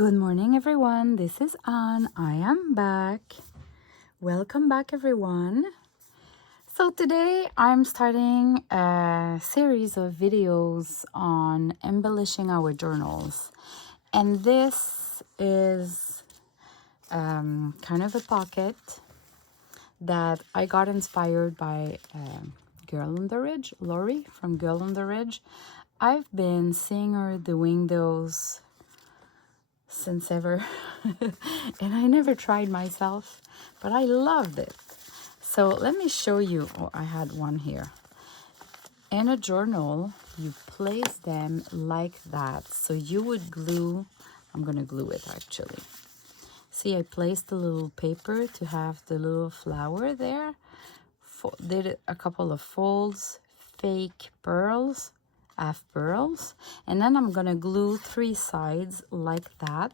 Good morning, everyone. This is Anne. I am back. Welcome back, everyone. So today I'm starting a series of videos on embellishing our journals. And this is kind of a pocket that I got inspired by Girl on the Ridge, Lori from Girl on the Ridge. I've been seeing her doing those since ever and I never tried myself, but I loved it. So let me show you. Oh, I had one here. In a journal, you place them like that. So you would glue, I'm gonna glue it actually. See, I placed the little paper to have the little flower there. Did a couple of folds, fake pearls, half pearls, and then I'm gonna glue 3 sides like that,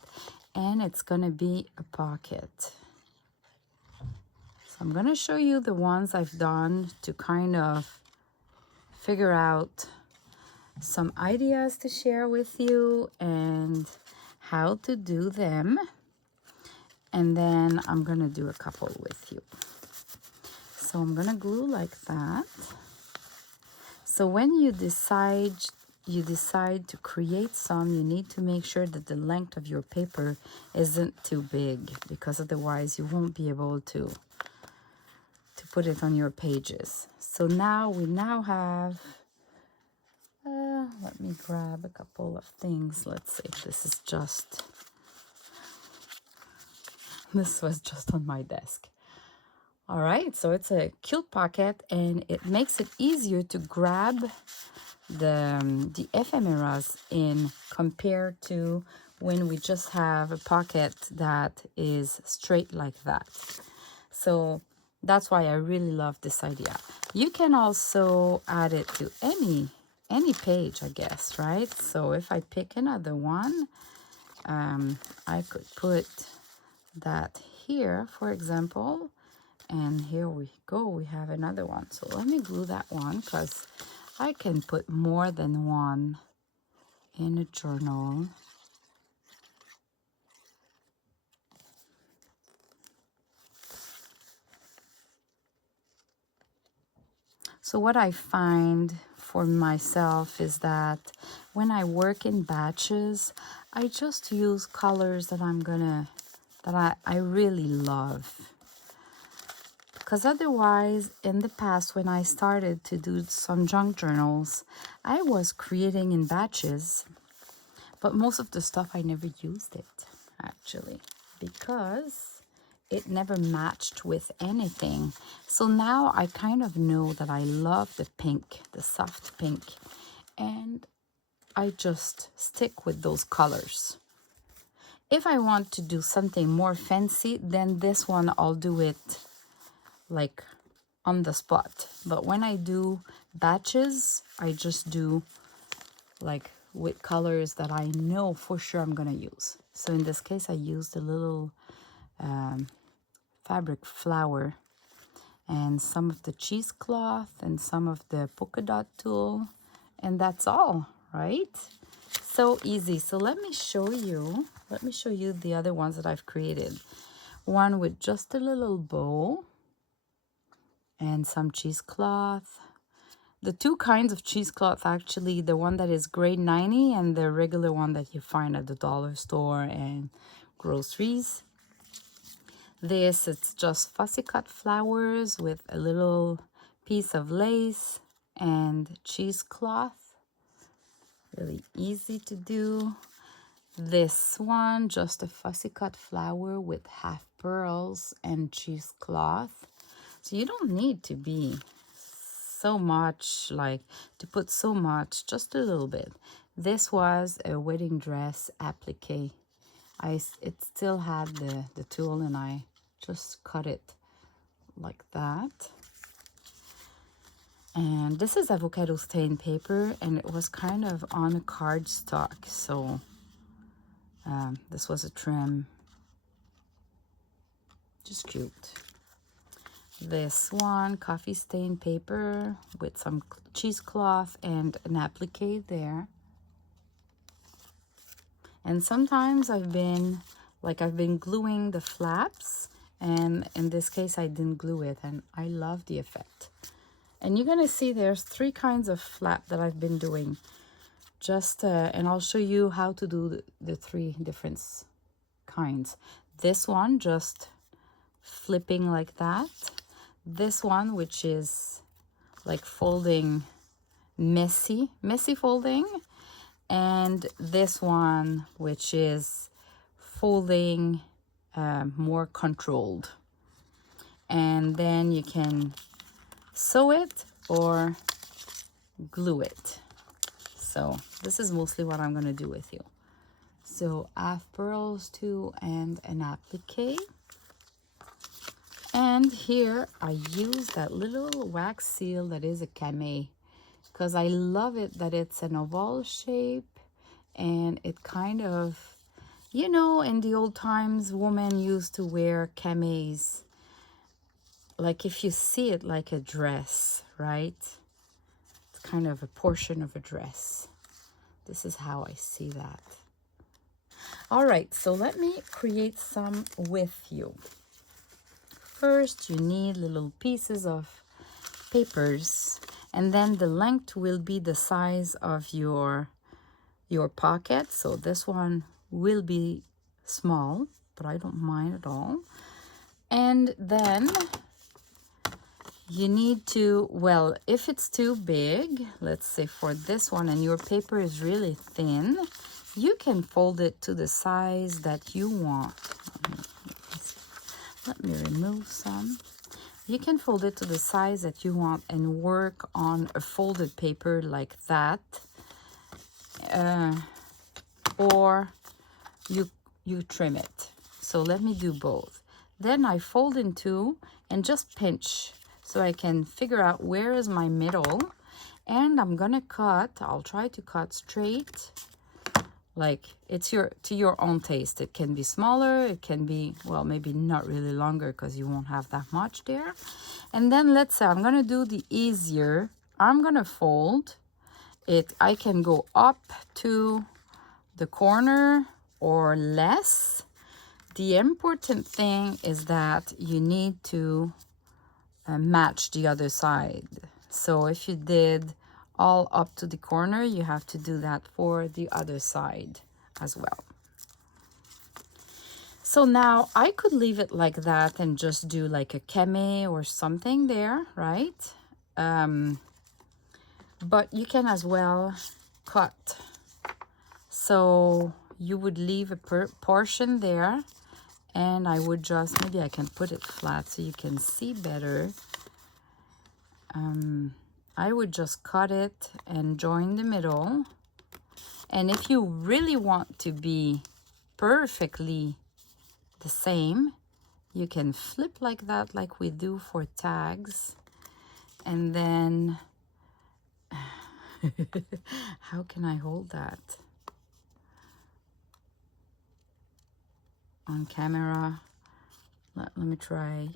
and it's gonna be a pocket. So I'm gonna show you the ones I've done to kind of figure out some ideas to share with you and how to do them, and then I'm gonna do a couple with you. So I'm gonna glue like that. So when you decide to create some, you need to make sure that the length of your paper isn't too big, because otherwise you won't be able to put it on your pages. So now we have, let me grab a couple of things. Let's see, this was just on my desk. All right, so it's a cute pocket, and it makes it easier to grab the ephemeras in compared to when we just have a pocket that is straight like that. So that's why I really love this idea. You can also add it to any page, I guess, right? So if I pick another one, I could put that here, for example. And here we go, we have another one. So let me glue that one, because I can put more than one in a journal. So what I find for myself is that when I work in batches, I just use colors that I really love. Because otherwise, in the past, when I started to do some junk journals, I was creating in batches, but most of the stuff I never used it, actually, because it never matched with anything. So now I kind of know that I love the pink, the soft pink, and I just stick with those colors. If I want to do something more fancy, then this one I'll do it like on the spot. But when I do batches, I just do like with colors that I know for sure I'm gonna use. So in this case, I used a little fabric flower and some of the cheesecloth and some of the polka dot tulle, and that's all, right? So easy. So let me show you the other ones that I've created. One with just a little bow and some cheesecloth. The 2 kinds of cheesecloth, actually, the one that is grade 90 and the regular one that you find at the dollar store and groceries. This, it's just fussy cut flowers with a little piece of lace and cheesecloth. Really easy to do. This one, just a fussy cut flower with half pearls and cheesecloth. So you don't need to be so much, like to put so much, just a little bit. This was a wedding dress applique. It still had the tulle, and I just cut it like that. And this is avocado stain paper, and it was kind of on a cardstock. So this was a trim, just cute. This one, coffee stain paper with some cheesecloth and an applique there. And sometimes I've been gluing the flaps, and in this case I didn't glue it, and I love the effect. And you're gonna see there's 3 kinds of flap that I've been doing. And I'll show you how to do the 3 different kinds. This one, just flipping like that. This one, which is like folding, messy folding. And this one, which is folding more controlled. And then you can sew it or glue it. So this is mostly what I'm going to do with you. So half pearls too, and an applique. And here I use that little wax seal that is a camé, because I love it that it's an oval shape, and it kind of, you know, in the old times women used to wear camés, like if you see it like a dress, right? It's kind of a portion of a dress. This is how I see that. All right, so let me create some with you. First, you need little pieces of papers, and then the length will be the size of your pocket. So this one will be small, but I don't mind at all. And then you need to, well, if it's too big, let's say for this one, and your paper is really thin, you can fold it to the size that you want. Let me remove some. You can fold it to the size that you want and work on a folded paper like that. Or you trim it. So let me do both. Then I fold in 2 and just pinch, so I can figure out where is my middle. And I'm gonna cut, I'll try to cut straight. Like, it's to your own taste. It can be smaller, it can be, well, maybe not really longer because you won't have that much there. And then let's say I'm gonna do the easier. I'm gonna fold it. I can go up to the corner or less. The important thing is that you need to match the other side. So if you did all up to the corner, you have to do that for the other side as well. So now I could leave it like that and just do like a camé or something there, right? But you can as well cut. So you would leave a portion there, and I would just, maybe I can put it flat so you can see better. I would just cut it and join the middle. And if you really want to be perfectly the same, you can flip like that, like we do for tags. And then, how can I hold that on camera? Let me try.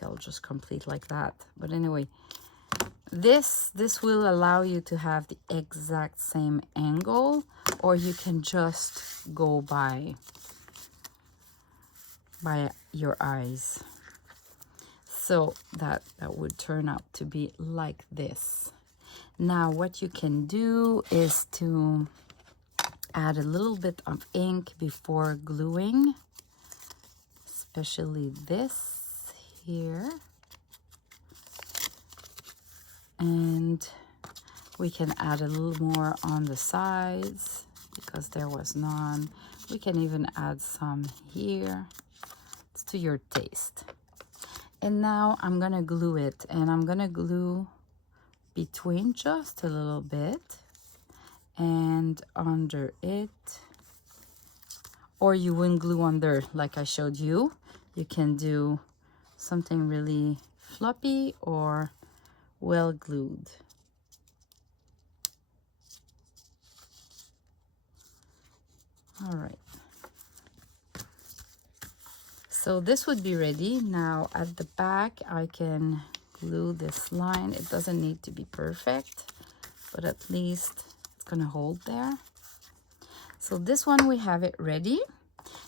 Okay, I'll just complete like that. But anyway, this will allow you to have the exact same angle, or you can just go by your eyes. So that would turn out to be like this. Now what you can do is to add a little bit of ink before gluing, especially this here. And we can add a little more on the sides because there was none. We can even add some here. It's to your taste. And now I'm gonna glue it, and I'm gonna glue between just a little bit and under it. Or you wouldn't glue under like I showed you. You can do something really floppy or well glued. All right. So this would be ready. Now at the back, I can glue this line. It doesn't need to be perfect, but at least it's gonna hold there. So this one we have it ready.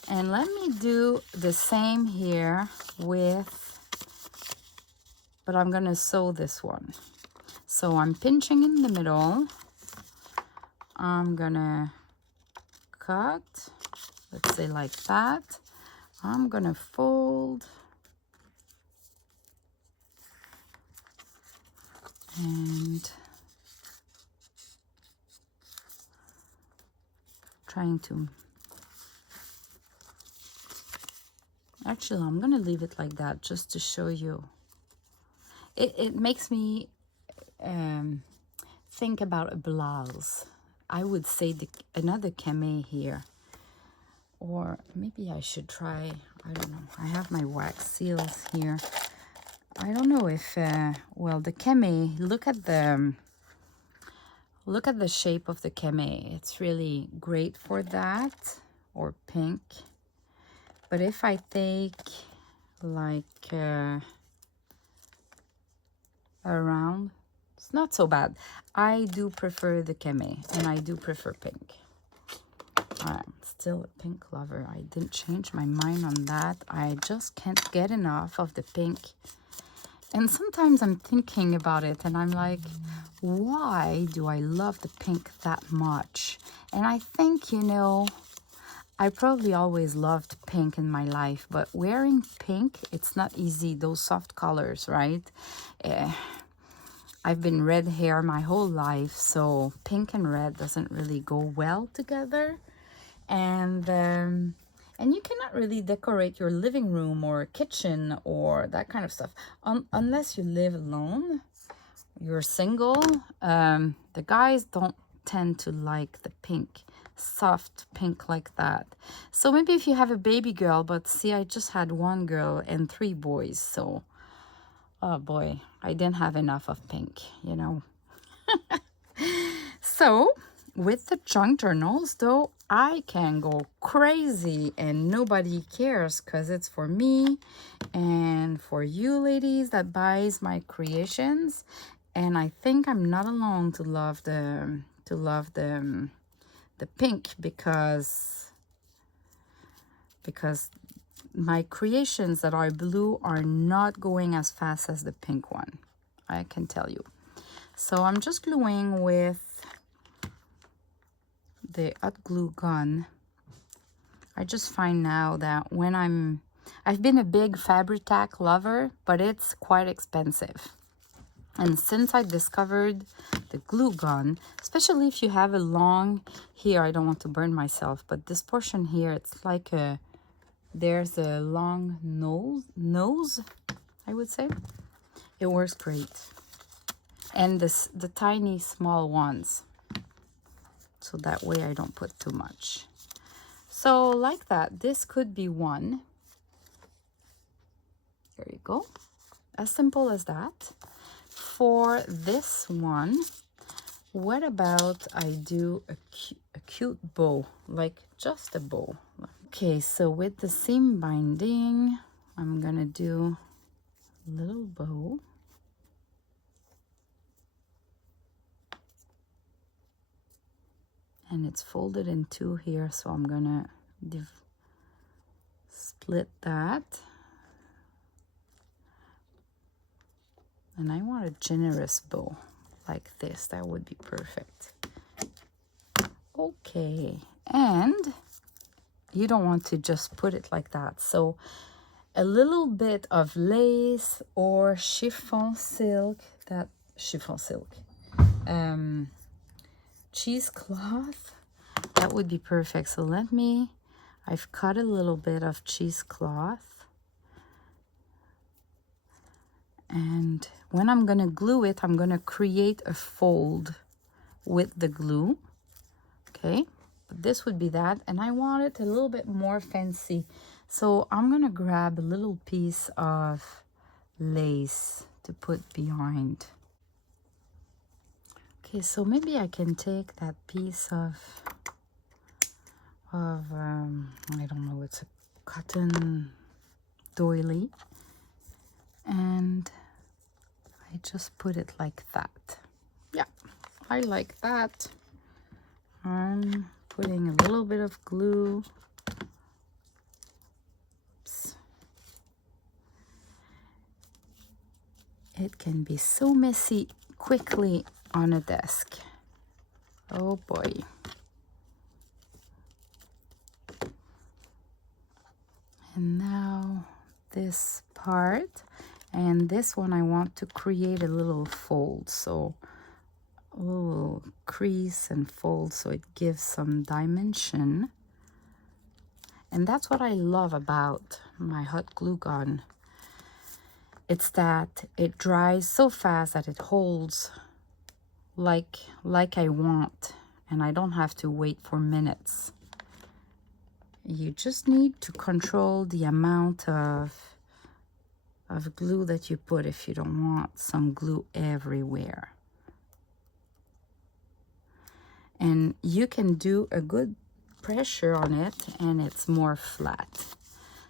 And let me do the same here with, but I'm gonna sew this one. So I'm pinching in the middle. I'm gonna cut, let's say like that. I'm gonna fold. And trying to, actually I'm gonna leave it like that just to show you. It makes me think about a blouse. I would say another camé here, or maybe I should try, I don't know, I have my wax seals here. I don't know if well, the camé, look at the shape of the camé. It's really great for that, or pink. But if I take like around, it's not so bad. I do prefer the camé, and I do prefer pink. I'm still a pink lover. I didn't change my mind on that. I just can't get enough of the pink. And sometimes I'm thinking about it and I'm like, why do I love the pink that much? And I think, you know, I probably always loved pink in my life, but wearing pink, it's not easy, those soft colors, right? I've been red hair my whole life, so pink and red doesn't really go well together. And you cannot really decorate your living room or kitchen or that kind of stuff unless you live alone. You're single. The guys don't tend to like the pink, soft pink like that. So maybe if you have a baby girl, but see, I just had one girl and 3 boys, so oh boy, I didn't have enough of pink, you know. So with the junk journals though, I can go crazy and nobody cares, because it's for me and for you ladies that buys my creations. And I think I'm not alone to love the pink, because my creations that are blue are not going as fast as the pink one, I can tell you. So I'm just gluing with the hot glue gun. I just find now that when I've been a big Fabri-Tac lover, but it's quite expensive. And since I discovered the glue gun, especially if you have a long, here, I don't want to burn myself, but this portion here, it's like there's a long nose, I would say. It works great. And the tiny small ones, so that way I don't put too much. So like that, this could be one. There you go. As simple as that. For this one, what about I do a cute bow, like just a bow. Okay, so with the seam binding, I'm gonna do a little bow. And it's folded in 2 here, so I'm gonna split that. And I want a generous bow like this. That would be perfect. Okay, and you don't want to just put it like that. So a little bit of lace or chiffon silk, cheesecloth, that would be perfect. So I've cut a little bit of cheesecloth, and when I'm gonna glue it, I'm gonna create a fold with the glue. Okay, but this would be that, and I want it a little bit more fancy, so I'm gonna grab a little piece of lace to put behind. Okay, so maybe I can take that piece of I don't know, it's a cotton doily, and I just put it like that. Yeah, I like that. I'm putting a little bit of glue. Oops. It can be so messy quickly on a desk. Oh boy. And now this part, and this one I want to create a little fold, so a little crease and fold so it gives some dimension. And that's what I love about my hot glue gun. It's that it dries so fast that it holds like I want, and I don't have to wait for minutes. You just need to control the amount of glue that you put if you don't want some glue everywhere. And you can do a good pressure on it and it's more flat.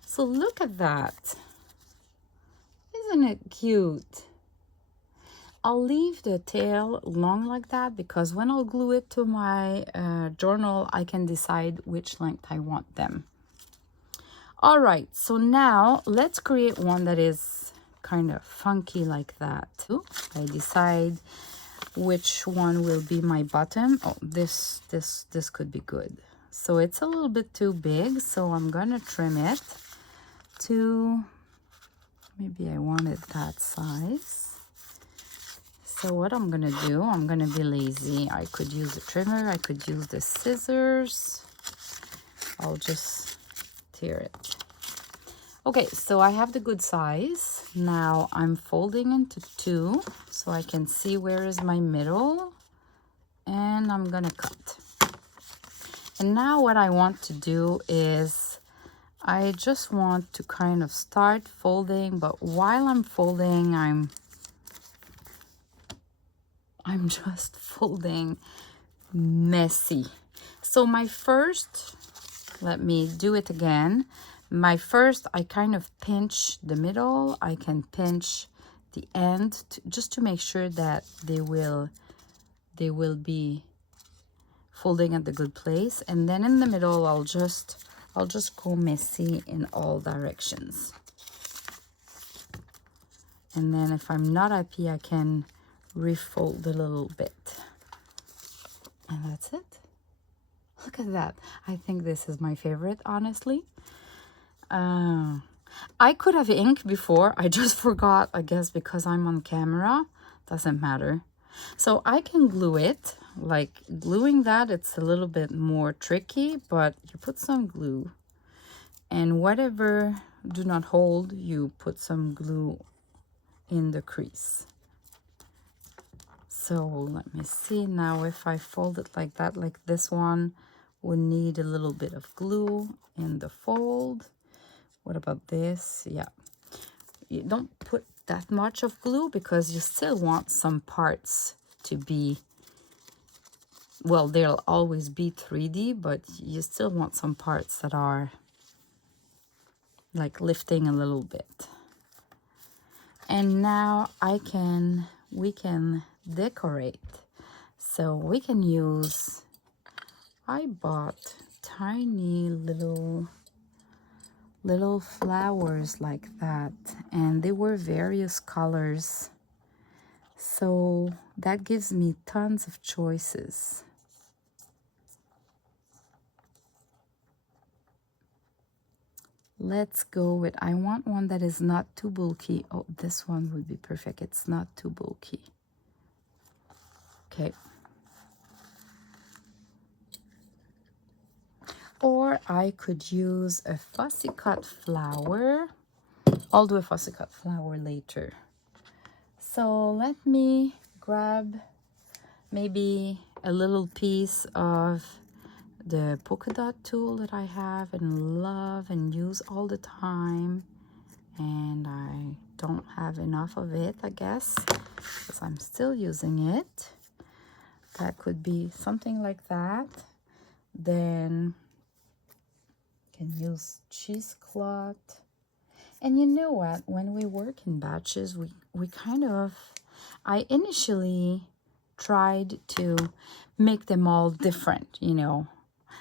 So look at that. Isn't it cute? I'll leave the tail long like that because when I'll glue it to my journal, I can decide which length I want them. All right, so now let's create one that is kind of funky like that. I decide which one will be my bottom. Oh, this could be good. So it's a little bit too big, so I'm gonna trim it to, maybe I wanted that size. So what I'm gonna do, I'm gonna be lazy. I could use a trimmer, I could use the scissors. I'll just tear it. Okay, so I have the good size. Now I'm folding into two so I can see where is my middle, and I'm gonna cut. And now what I want to do is I just want to kind of start folding, but while I'm folding, I'm just folding messy. So my first, let me do it again. My first, I kind of pinch the middle. I can pinch the end just to make sure that they will be folding at the good place. And then in the middle, I'll just go messy in all directions. And then if I'm not happy, I can refold a little bit. And that's it. Look at that. I think this is my favorite, honestly. I could have ink before. I just forgot, I guess, because I'm on camera. Doesn't matter. So I can glue it. Like gluing that, it's a little bit more tricky, but you put some glue. And whatever do not hold, you put some glue in the crease. So let me see now if I fold it like that, like this one would need a little bit of glue in the fold. What about this? Yeah, you don't put that much of glue because you still want some parts to be, well, they'll always be 3D, but you still want some parts that are like lifting a little bit. And now we can decorate. So we can use, I bought tiny little flowers like that, and they were various colors, so that gives me tons of choices. Let's go with, I want one that is not too bulky. Oh, this one would be perfect. It's not too bulky. Okay. Or I could use a fussy cut flower. I'll do a fussy cut flower later. So let me grab maybe a little piece of the polka dot tool that I have and love and use all the time. And I don't have enough of it, I guess, because I'm still using it. That could be something like that. Then can use cheesecloth. And you know what, when we work in batches, we kind of, I initially tried to make them all different, you know.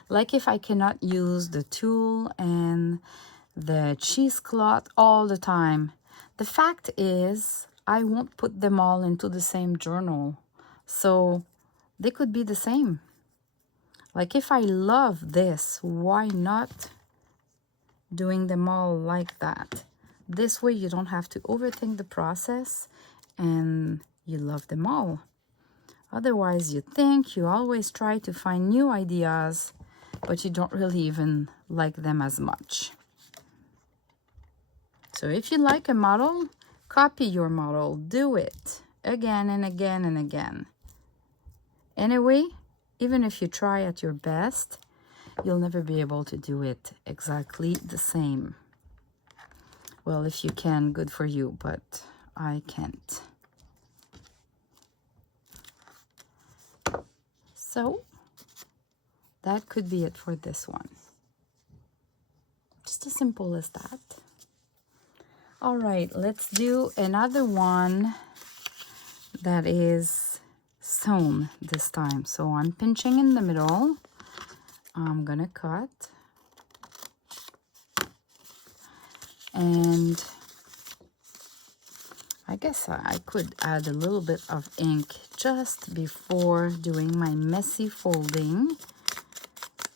Like if I cannot use the tulle and the cheesecloth all the time, the fact is I won't put them all into the same journal. So they could be the same. Like if I love this, why not doing them all like that? This way you don't have to overthink the process and you love them all. Otherwise you think, you always try to find new ideas, but you don't really even like them as much. So if you like a model, copy your model, do it again and again and again. Anyway, even if you try at your best, you'll never be able to do it exactly the same. Well, if you can, good for you, but I can't. So that could be it for this one. Just as simple as that. All right, let's do another one that is sewn this time. So I'm pinching in the middle. I'm gonna cut. And I guess I could add a little bit of ink just before doing my messy folding,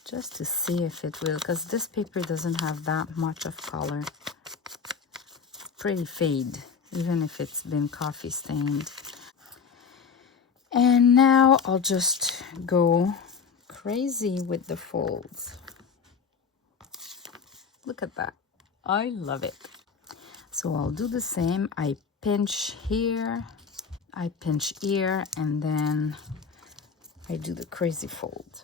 just to see if it will, because this paper doesn't have that much of color. Pretty fade, even if it's been coffee stained. And now I'll just go crazy with the folds. Look at that. I love it. So I'll do the same. I pinch here, I pinch here, and then I do the crazy fold.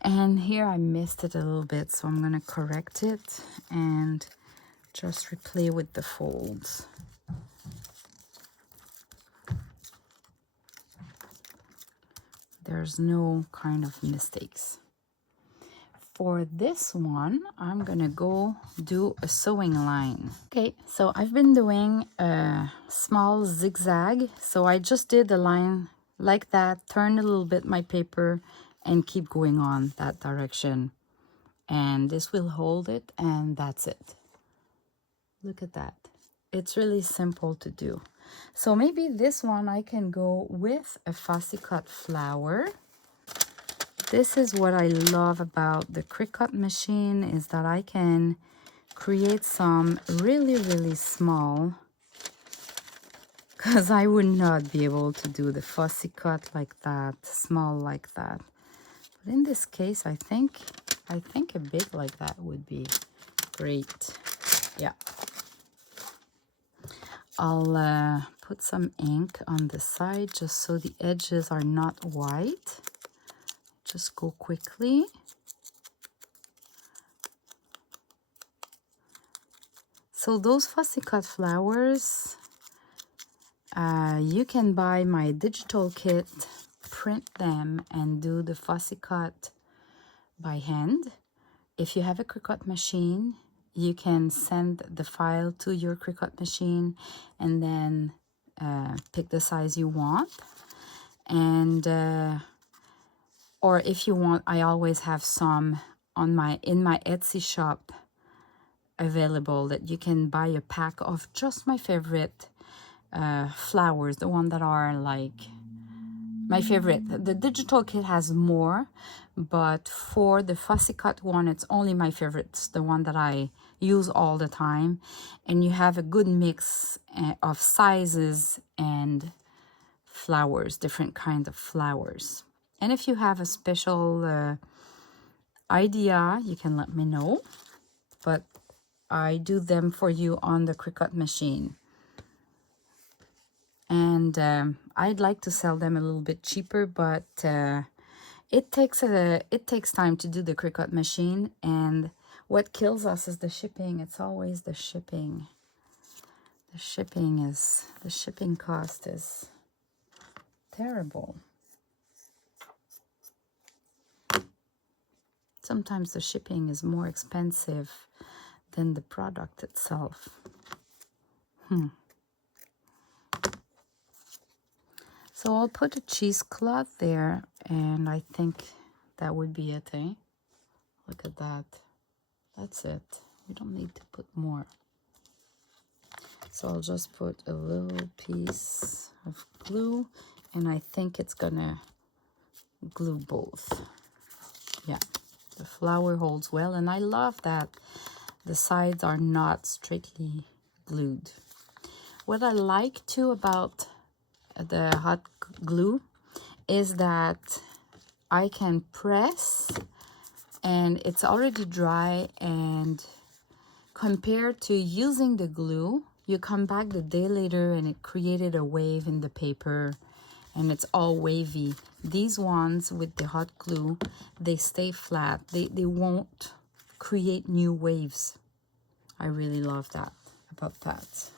And here I missed it a little bit, so I'm gonna correct it and just replay with the folds. There's no kind of mistakes. For this one, I'm gonna go do a sewing line. Okay, so I've been doing a small zigzag. So I just did a line like that, turn a little bit my paper, and keep going on that direction. And this will hold it, and that's it. Look at that. It's really simple to do. So maybe this one I can go with a fussy cut flower. This is what I love about the Cricut machine, is that I can create some really, really small, because I would not be able to do the fussy cut like that, small like that. But in this case, I think a big like that would be great. Yeah. I'll put some ink on the side just so the edges are not white. Just go quickly. So those fussy cut flowers, you can buy my digital kit, print them, and do the fussy cut by hand. If you have a Cricut machine, you can send the file to your Cricut machine and then pick the size you want. And or if you want, I always have some on in my Etsy shop available that you can buy a pack of just my favorite flowers, the one that are like my favorite. The digital kit has more, but for the fussy cut one, it's only my favorites, the one that I use all the time. And you have a good mix of sizes and flowers, different kinds of flowers. And if you have a special idea, you can let me know. But I do them for you on the Cricut machine. And I'd like to sell them a little bit cheaper, but it takes time to do the Cricut machine. And what kills us is the shipping. It's always the shipping. The shipping cost is terrible. Sometimes the shipping is more expensive than the product itself. So I'll put a cheesecloth there, and I think that would be it, eh? Look at that. That's it. We don't need to put more. So I'll just put a little piece of glue, and I think it's gonna glue both. Yeah, the flower holds well, and I love that the sides are not strictly glued. What I like too about the hot glue is that I can press and it's already dry, and compared to using the glue, you come back the day later and it created a wave in the paper and it's all wavy. These ones with the hot glue, they stay flat. They won't create new waves. I really love that about that.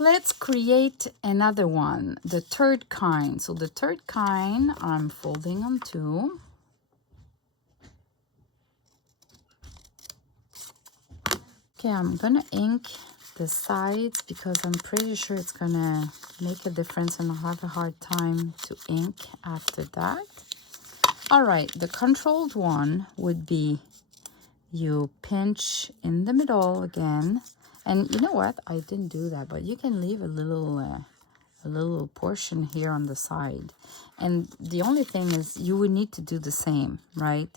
Let's create another one, the third kind. So the third kind I'm folding on two. Okay, I'm gonna ink the sides because I'm pretty sure it's gonna make a difference and I'll have a hard time to ink after that. All right, the controlled one would be you pinch in the middle again. And you know what? I didn't do that, but you can leave a little portion here on the side. And the only thing is you would need to do the same, right?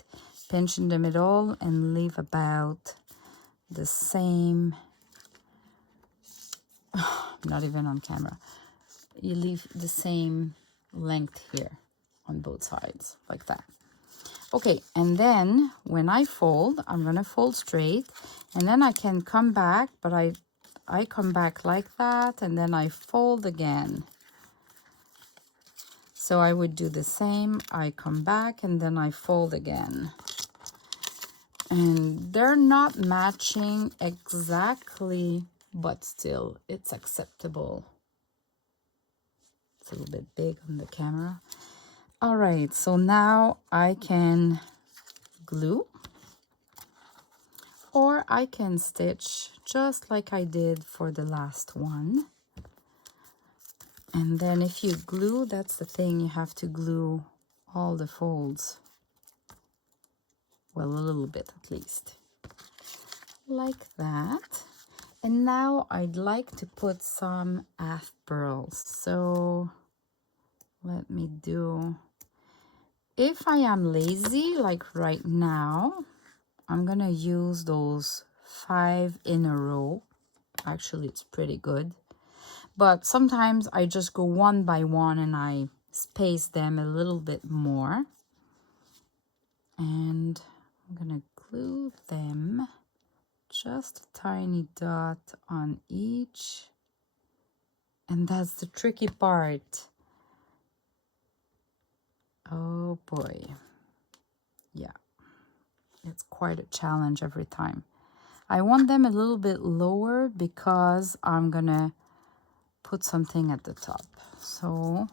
Pinch in the middle and leave about the same, not even on camera. You leave the same length here on both sides, like that. Okay, and then when I fold, I'm gonna fold straight, and then I can come back, but I come back like that, and then I fold again. So I would do the same. I come back, and then I fold again. And they're not matching exactly, but still, it's acceptable. It's a little bit big on the camera. All right, so now I can glue, or I can stitch just like I did for the last one. And then if you glue, that's the thing, you have to glue all the folds. Well, a little bit at least. Like that. And now I'd like to put some half pearls. So let me do, if I am lazy, like right now, I'm gonna use those 5 in a row. Actually, it's pretty good. But sometimes I just go one by one and I space them a little bit more. And I'm gonna glue them, just a tiny dot on each. And that's the tricky part. Oh boy. Yeah, it's quite a challenge every time. I want them a little bit lower because I'm gonna put something at the top. So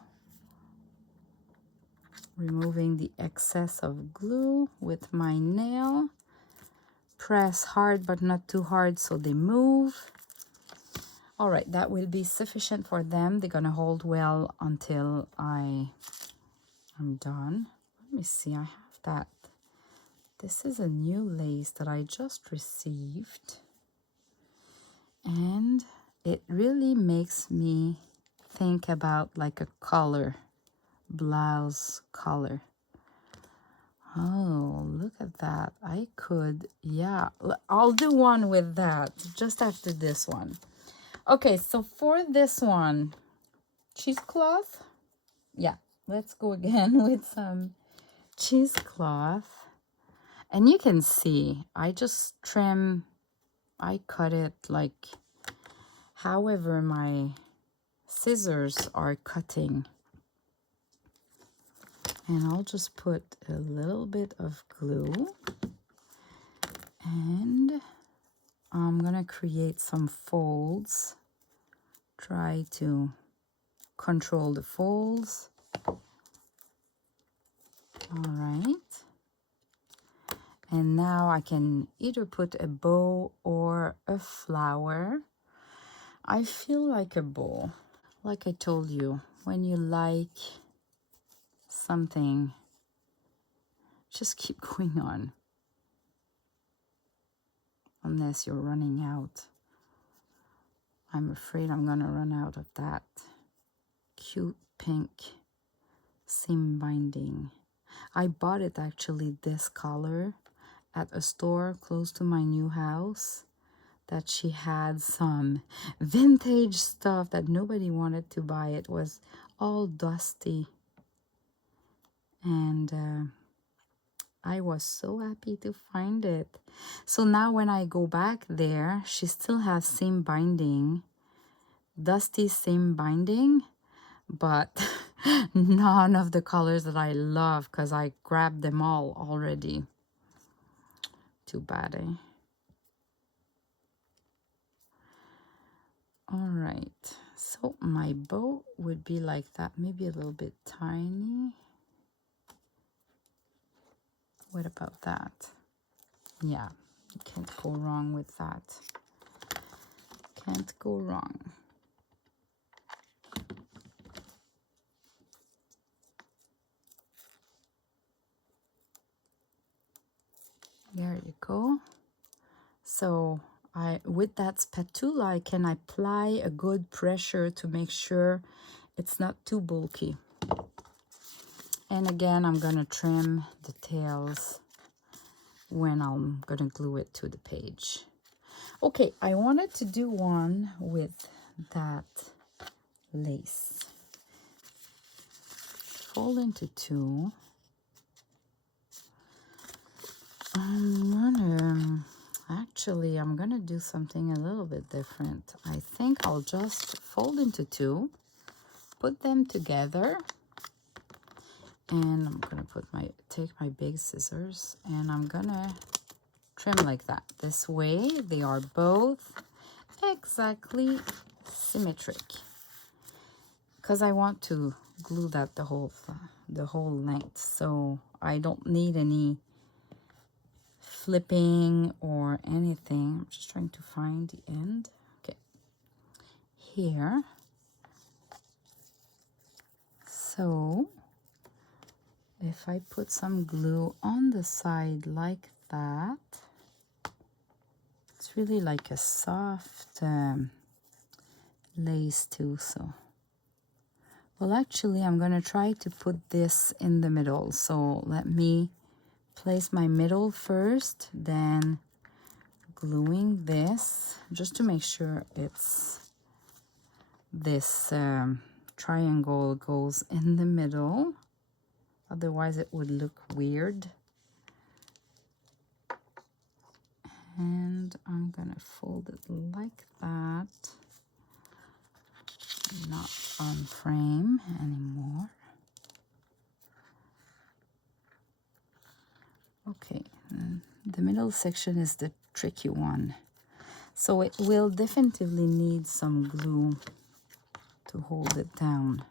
removing the excess of glue with my nail. Press hard but not too hard so they move. All right, that will be sufficient for them. They're gonna hold well until I'm done. Let me see, I have that. This is a new lace that I just received. And it really makes me think about like a collar, blouse collar. Oh, look at that. I could, yeah, I'll do one with that just after this one. Okay, so for this one, cheesecloth. Yeah, let's go again with some cheesecloth. And you can see, I just trim, I cut it like however my scissors are cutting. And I'll just put a little bit of glue. And I'm gonna create some folds. Try to control the folds. All right. And now I can either put a bow or a flower. I feel like a bow. like I told you, when you like something, just keep going on. Unless you're running out. I'm afraid I'm gonna run out of that cute pink seam binding. I bought it actually this color at a store close to my new house, that she had some vintage stuff that nobody wanted to buy. It was all dusty, and I was so happy to find it. So now when I go back there, she still has seam binding, dusty seam binding, but none of the colors that I love because I grabbed them all already. Too bad, eh? All right, so my bow would be like that, maybe a little bit tiny. What about that? Yeah, you can't go wrong with that. Can't go wrong. There you go. So with that spatula, I can apply a good pressure to make sure it's not too bulky. And again, I'm gonna trim the tails when I'm gonna glue it to the page. Okay, I wanted to do one with that lace. Fold into two. I'm gonna do something a little bit different. I think I'll just fold into two, put them together, and I'm gonna take my big scissors and I'm gonna trim like that. This way they are both exactly symmetric, because I want to glue that the whole length, so I don't need any flipping or anything. I'm just trying to find the end. Okay, here. So if I put some glue on the side like that, it's really like a soft lace too. So, well, actually I'm gonna try to put this in the middle. So let me place my middle first, then gluing this just to make sure it's this triangle goes in the middle, otherwise it would look weird. And I'm gonna fold it like that, not on frame anymore. Okay, the middle section is the tricky one, so it will definitely need some glue to hold it down.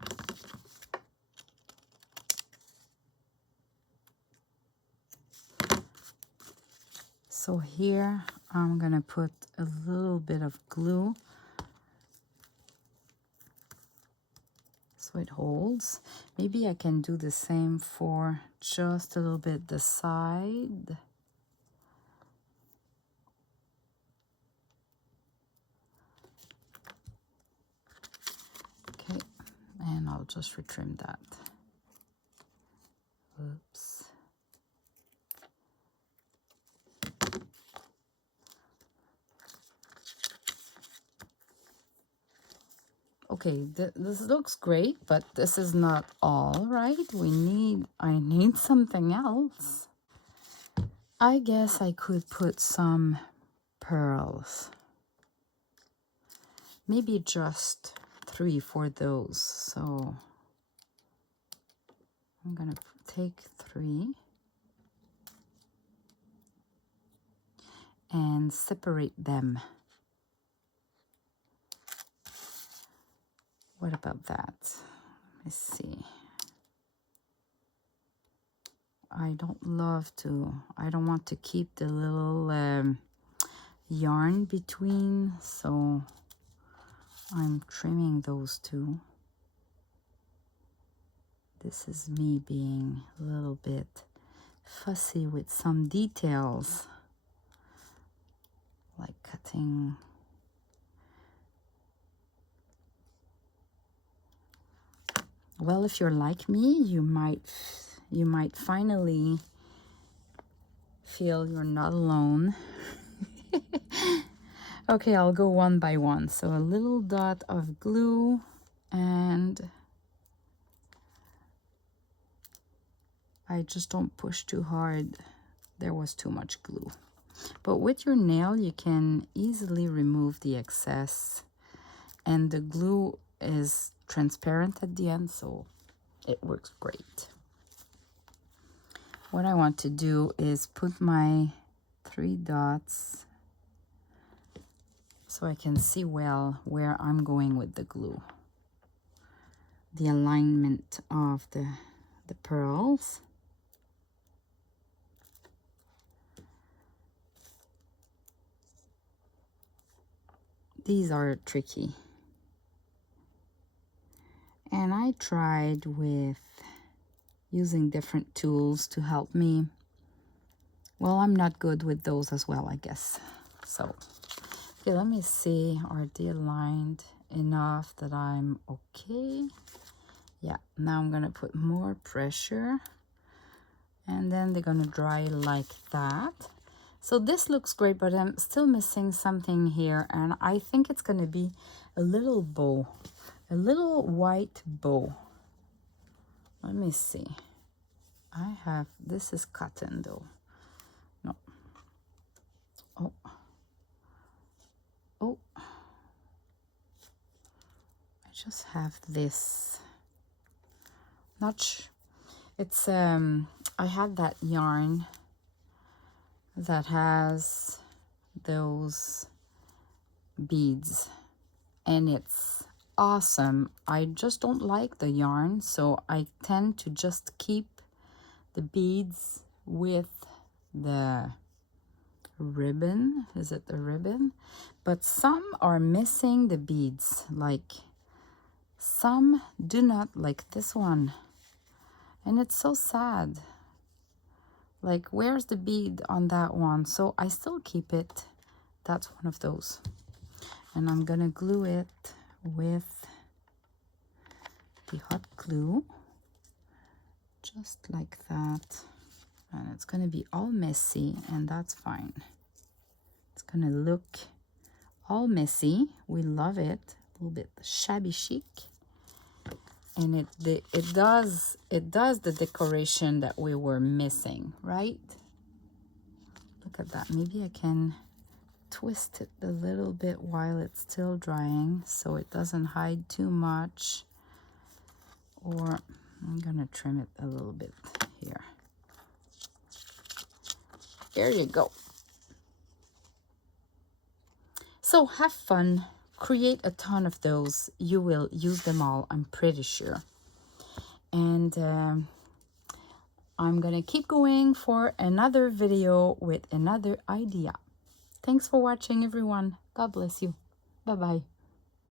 So here I'm gonna put a little bit of glue so it holds. Maybe I can do the same for just a little bit the side. Okay, and I'll just retrim that. Oops. Okay, this looks great, but this is not all, right? I need something else. I guess I could put some pearls. Maybe just 3 for those. So I'm gonna take 3 and separate them. What about that? Let me see. I don't want to keep the little yarn between, so I'm trimming those two. This is me being a little bit fussy with some details, like cutting. Well, if you're like me, you might finally feel you're not alone. Okay, I'll go one by one. So a little dot of glue, and I just don't push too hard. There was too much glue. But with your nail, you can easily remove the excess, and the glue is transparent at the end, so it works great. What I want to do is put my 3 dots so I can see well where I'm going with the glue. The alignment of the pearls. These are tricky. And I tried with using different tools to help me. Well, I'm not good with those as well, I guess. So, okay, let me see. Are they aligned enough that I'm okay? Yeah, now I'm gonna put more pressure, and then they're gonna dry like that. So this looks great, but I'm still missing something here, and I think it's gonna be a little bow, a little white bow. Let me see. I have, this is cotton though. No. Oh. Oh. I just have this. It's I had that yarn that has those beads, and it's awesome. I just don't like the yarn, so I tend to just keep the beads with the ribbon. Is it the ribbon? But some are missing the beads, like some do not, like this one. And it's so sad. Like, where's the bead on that one? So I still keep it. That's one of those. And I'm gonna glue it with the hot glue. Just like that. And it's gonna be all messy, and that's fine. It's gonna look all messy. We love it. A little bit shabby chic. And it does the decoration that we were missing, right? Look at that. Maybe I can twist it a little bit while it's still drying so it doesn't hide too much. Or I'm gonna trim it a little bit here. There you go. So have fun. Create a ton of those. You will use them all, I'm pretty sure. And I'm gonna keep going for another video with another idea. Thanks for watching, everyone. God bless you. Bye-bye.